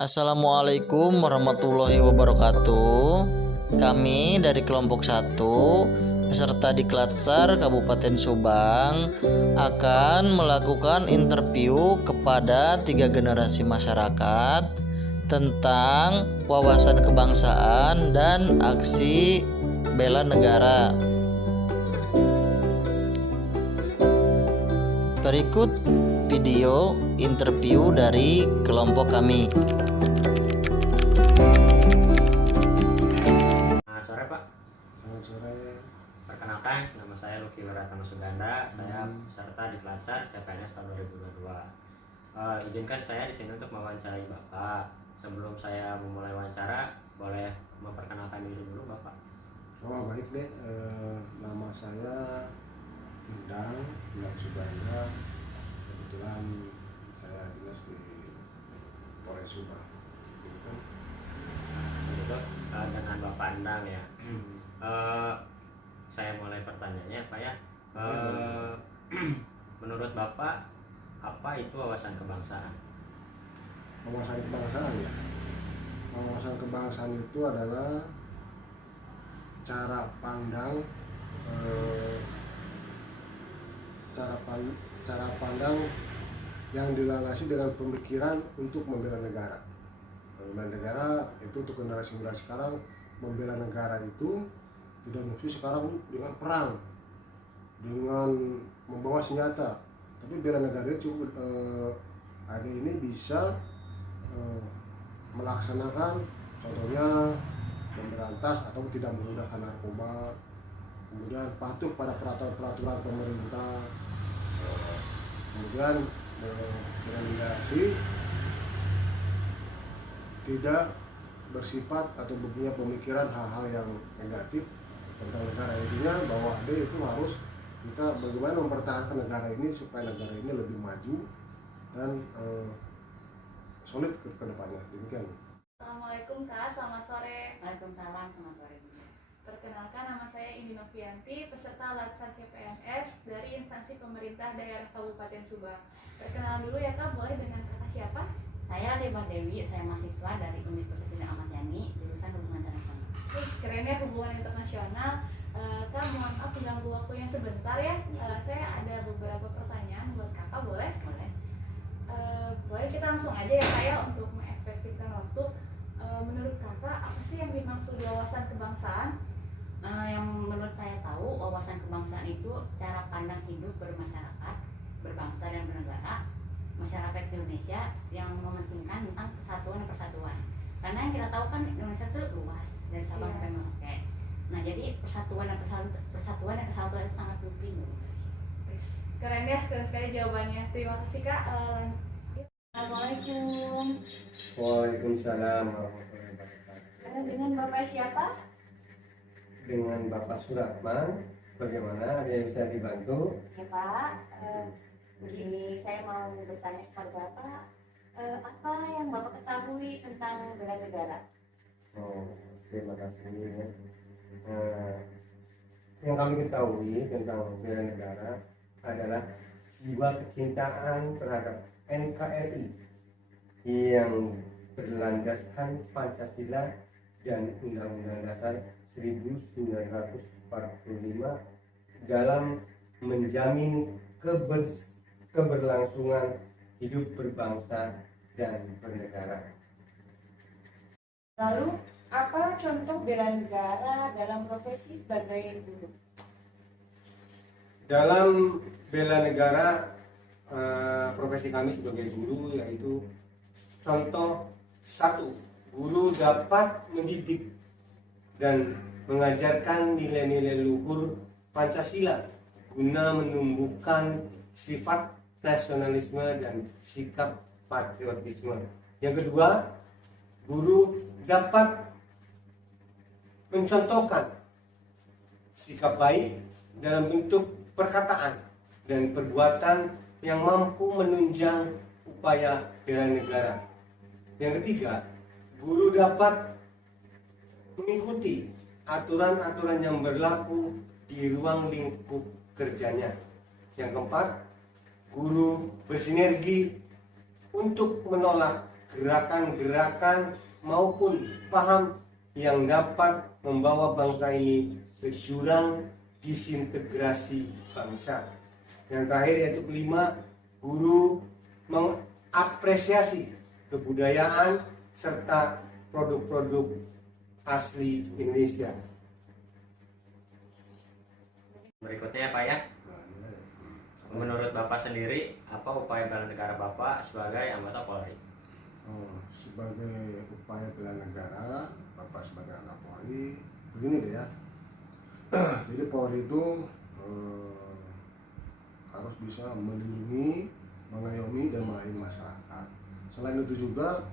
Assalamualaikum warahmatullahi wabarakatuh. Kami dari kelompok 1 peserta Diklatshar Kabupaten Subang akan melakukan interview kepada 3 generasi masyarakat tentang wawasan kebangsaan dan aksi bela negara. Berikut video interview dari kelompok kami. Sore Pak. Selamat sore. Perkenalkan, nama saya Lucky Wiratama Suganda. Saya peserta Diklatshar CPNS tahun 2022. Izinkan saya di sini untuk mewawancarai Bapak. Sebelum saya memulai wawancara, boleh memperkenalkan diri dulu Bapak. Oh baik deh, nama saya Endang Suganda. Kebetulan saya dinas di Polres Subang. Untuk dengan Bapak Endang ya. Saya mulai pertanyaannya Pak ya. Menurut Bapak, apa itu wawasan kebangsaan? Wawasan kebangsaan ya. Wawasan kebangsaan itu adalah cara pandang yang dilandasi dengan pemikiran untuk membela negara. Membela negara itu untuk generasi muda sekarang, membela negara itu tidak mesti sekarang dengan perang, dengan membawa senjata, tapi bela negara itu cukup hari ini bisa melaksanakan, contohnya memberantas atau tidak menggunakan narkoba, kemudian patuh pada peraturan pemerintah, kemudian rekomendasi tidak bersifat atau punya pemikiran hal-hal yang negatif tentang negara. Intinya bahwa ada itu harus kita bagaimana mempertahankan negara ini supaya negara ini lebih maju dan solid ke depannya. Demikian. Assalamualaikum Kak, selamat sore. Waalaikumsalam, selamat sore. Perkenalkan, nama saya Indi Novianti, peserta Latsar CPNS dari instansi pemerintah daerah Kabupaten Subang. Perkenalan dulu ya Kak, boleh dengan kakak siapa? Saya Deva Dewi, saya mahasiswa dari Universitas Ahmad Yani, jurusan Hubungan Internasional. Keren ya, hubungan internasional. Kak, mohon maaf mengganggu waktunya sebentar ya. Saya ada beberapa pertanyaan buat kakak, boleh? Boleh. Boleh kita langsung aja ya Kak ya untuk mengefektifkan waktu. Menurut kakak, apa sih yang dimaksud wawasan kebangsaan? Yang menurut saya tahu, wawasan kebangsaan itu cara pandang hidup bermasyarakat, berbangsa dan bernegara, masyarakat Indonesia yang mementingkan tentang kesatuan dan persatuan. Karena yang kita tahu kan Indonesia itu luas dari Sabang sampai Merauke. Nah, jadi persatuan dan kesatuan itu sangat penting. Keren ya, keren sekali jawabannya. Terima kasih Kak. Assalamualaikum. Waalaikumsalam warahmatullahi wabarakatuh. Dengan Bapak siapa? Dengan Bapak Suratman, bagaimana? Ada yang bisa dibantu? Ya Pak, begini saya mau bertanya kepada Bapak, apa yang Bapak ketahui tentang bela negara? Oh, terima kasih ya. Yang kami ketahui tentang bela negara adalah jiwa kecintaan terhadap NKRI yang berlandaskan Pancasila dan Undang-Undang Dasar 1945 dalam menjamin keberlangsungan hidup berbangsa dan bernegara. Lalu, apa contoh bela negara dalam profesi sebagai guru? Dalam bela negara, profesi kami sebagai guru yaitu contoh 1, guru dapat mendidik dan mengajarkan nilai-nilai luhur Pancasila guna menumbuhkan sifat nasionalisme dan sikap patriotisme. Yang kedua, guru dapat mencontohkan sikap baik dalam bentuk perkataan dan perbuatan yang mampu menunjang upaya bela negara. Yang ketiga, guru dapat mengikuti aturan-aturan yang berlaku di ruang lingkup kerjanya. Yang keempat, guru bersinergi untuk menolak gerakan-gerakan maupun paham yang dapat membawa bangsa ini ke jurang disintegrasi bangsa. Yang terakhir yaitu kelima, guru mengapresiasi kebudayaan serta produk-produk asli Indonesia. Berikutnya Pak ya, menurut Bapak sendiri apa upaya bela negara Bapak sebagai anggota Polri? Sebagai upaya bela negara, Bapak sebagai anak Polri, begini deh ya. Jadi Polri itu harus bisa melindungi, mengayomi dan melayani masyarakat. Selain itu juga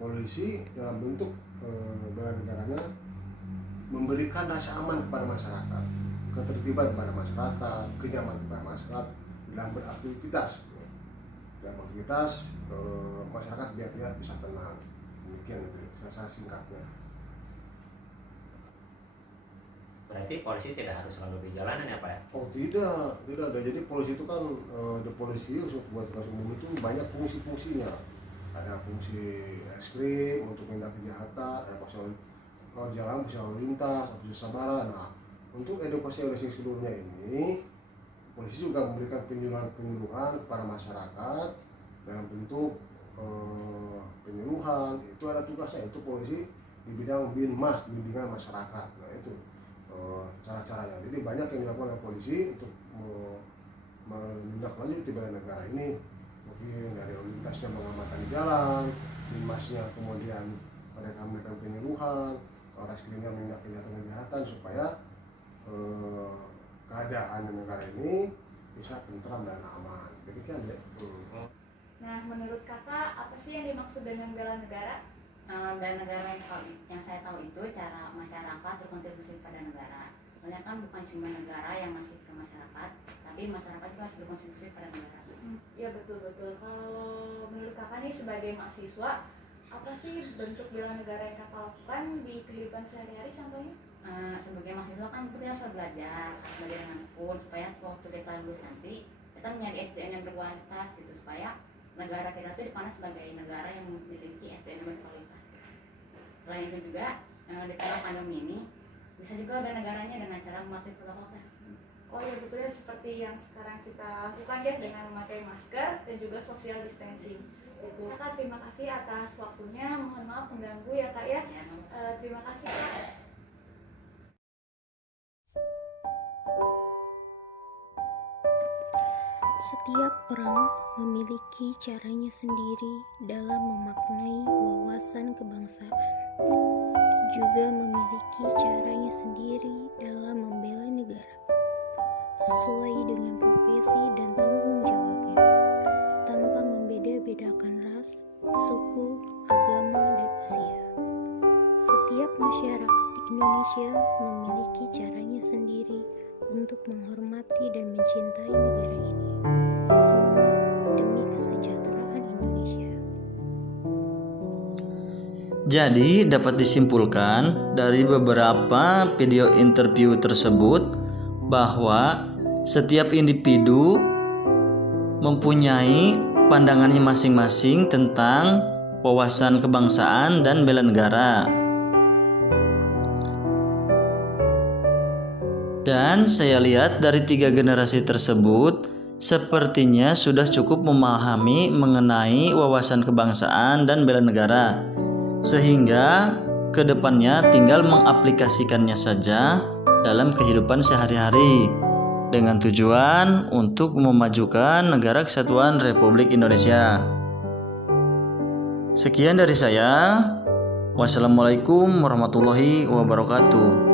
polisi dalam bentuk bela negaranya memberikan rasa aman kepada masyarakat, ketertiban kepada masyarakat, kenyamanan kepada masyarakat dalam beraktivitas. Dalam aktivitas masyarakat biar bisa tenang. Demikian itu secara singkatnya. Berarti polisi tidak harus selalu di jalanan ya Pak ya? Oh tidak. Jadi polisi itu kan polisi buat tugas umum itu banyak fungsi-fungsinya. Ada fungsi eskrim untuk menindak kejahatan, ada fungsi jalan, fungsi lalu lintas, fungsi sabara. Nah, untuk edukasi seluruhnya ini, polisi juga memberikan penyuluhan kepada masyarakat dalam bentuk penyuluhan. Itu ada tugasnya, itu polisi di bidang binmas, bimbingan masyarakat. Nah itu cara-caranya. Jadi banyak yang dilakukan oleh polisi untuk menindaklanjuti bela negara ini. Mungkin dari lalu lintasnya mengamankan jalan, binmasnya kemudian mereka memberikan penyuluhan, reskrimnya menindak kejahatan supaya keadaan di negara ini bisa tentram dan aman. Demikian deh. Nah, menurut kakak apa sih yang dimaksud dengan bela negara? Bela negara yang saya tahu itu cara masyarakat berkontribusi pada negara. Soalnya kan bukan cuma negara yang masih ke masyarakat, tapi masyarakat juga harus berkontribusi pada negara. Iya betul. Kalau menurut kakak nih sebagai mahasiswa, apa sih bentuk bela negara yang kakak lakukan di kehidupan sehari-hari contohnya? Sebagai mahasiswa kan kita harus belajar dengan tekun supaya waktu kita lulus nanti kita menjadi SDM yang berkualitas gitu, supaya negara kita itu dipandang sebagai negara yang memiliki SDM berkualitas. Selain itu juga di tengah pandemi ini bisa juga bela negaranya dengan cara mematuhi protokol. Oh iya betul ya, seperti yang sekarang kita lakukan ya dengan memakai masker dan juga social distancing. Itu Kak, terima kasih atas waktunya. Mohon maaf mengganggu ya Kak ya. Terima kasih Kak. Setiap orang memiliki caranya sendiri dalam memaknai wawasan kebangsaan, juga memiliki caranya sendiri dalam membela negara, sesuai dengan profesi dan tanggung jawabnya, tanpa membeda-bedakan ras, suku, agama, dan usia. Setiap masyarakat di Indonesia memiliki caranya sendiri untuk menghormati dan mencintai negara ini. Semua demi kesejahteraan Indonesia. Jadi dapat disimpulkan dari beberapa video interview tersebut bahwa setiap individu mempunyai pandangannya masing-masing tentang wawasan kebangsaan dan bela negara. Dan saya lihat dari 3 generasi tersebut sepertinya sudah cukup memahami mengenai wawasan kebangsaan dan bela negara, sehingga kedepannya tinggal mengaplikasikannya saja dalam kehidupan sehari-hari dengan tujuan untuk memajukan negara kesatuan Republik Indonesia. Sekian dari saya. Wassalamualaikum warahmatullahi wabarakatuh.